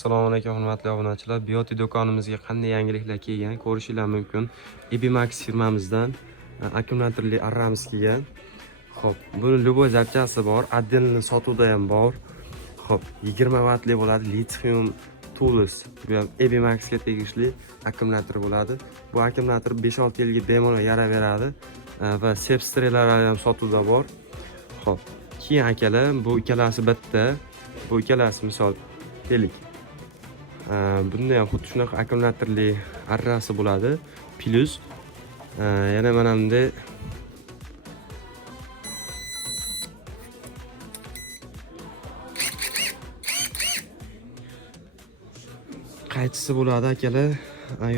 Assalomu alaykum hurmatli obunachilar. Beauty do'konimizga qanday yangiliklar kelgan ko'rishingiz mumkin. Ebimax firmamizdan akkumulyatorli arramiz kelgan. Xo'p, buni любой zapchasi bor, отдельно sotuvda ham bor. Xo'p, 20 vatli bo'ladi, lithium tools. Bu ham Ebimaxga tegishli akkumulyator bo'ladi. Bu akkumulyator 5-6 yilga bemalol yaraveradi va sep strelari ham sotuvda bor. Xo'p, keyin akalar, bu ikkalasi bitta, bu ikkalasi misol keling. Bunda ham xuddi shunaqa akkumulyatorli arrasi bo'ladi. Plus yana mana bunday qaychisi bo'ladi akalar.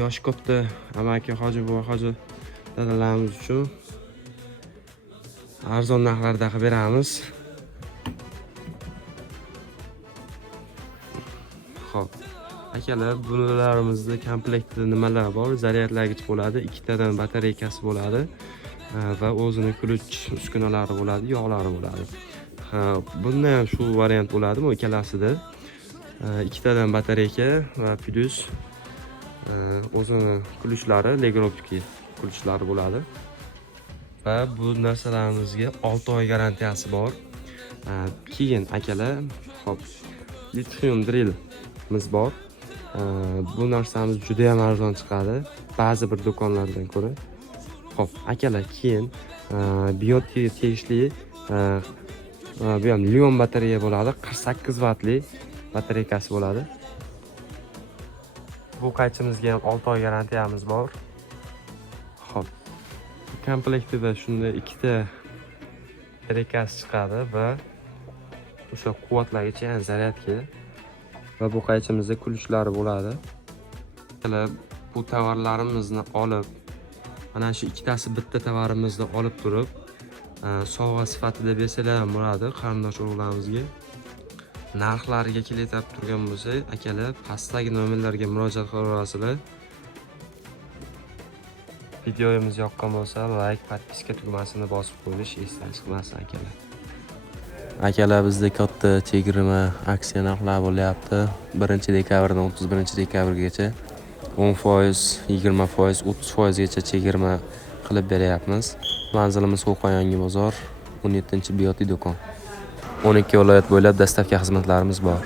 Yoshi katta amaki, hoji buva, hoji dadalarimiz uchun arzon narxlarda qilib beramiz. Xo'p, akalar, bunlarimizda komplektida nimalar bor? Zaryadlagich bo'ladi, ikkitadan batareykasi bo'ladi va o'zini ключ uskunalari bo'ladi, yog'lari bo'ladi. Bunda ham shu variant bo'ladi, bu ikkalasida. Ikkitadan batareyka va plus o'zini ключlari, legropki ключlari bo'ladi. Va bu narsalarimizga 6 oy garantiyasi bor. Keyin akalar, hop, lithium drillimiz bor. Bu narsamiz juda ham arzon chiqadi, ba'zi bir do'konlardan ko'ra. Hop, akalar, keyin Beauty tegishli bu ham Lion batareya bo'ladi, 48 vatli batareykasi bo'ladi. Bu qaychimizga ham 6 oy garantiyamiz bor. Hop, komplektida shunday ikkita batareykasi chiqadi va o'sha quvvatlagicha, ya'ni zaryadka va bu qaychimizda kulishlari bo'ladi. Bu tovarlarimizni olib, mana shu ikkitasi bitta tovarimizni olib turib, sovg'a sifatida bersalar ham bo'ladi qarindosh urug'larimizga. Narxlariga kelib turgan bo'lsa, akalar, pastdagi nomerlarga murojaat qilasizlar. Videomiz yoqqan bo'lsa, like, podpiska tugmasini bosib qo'yish esdan chiqmasin akalar. Akalar, bizda katta chegirma aksiya narxlari bo'lyapti. 1-dekabrdan 31-dekabrgacha 10%, 20%, 30% gacha chegirma qilib beryapmiz. Manzilimiz Qo'qon Yangi bozor, 17-Beauty do'kon. 12 viloyat bo'ylab dastavka xizmatlarimiz bor.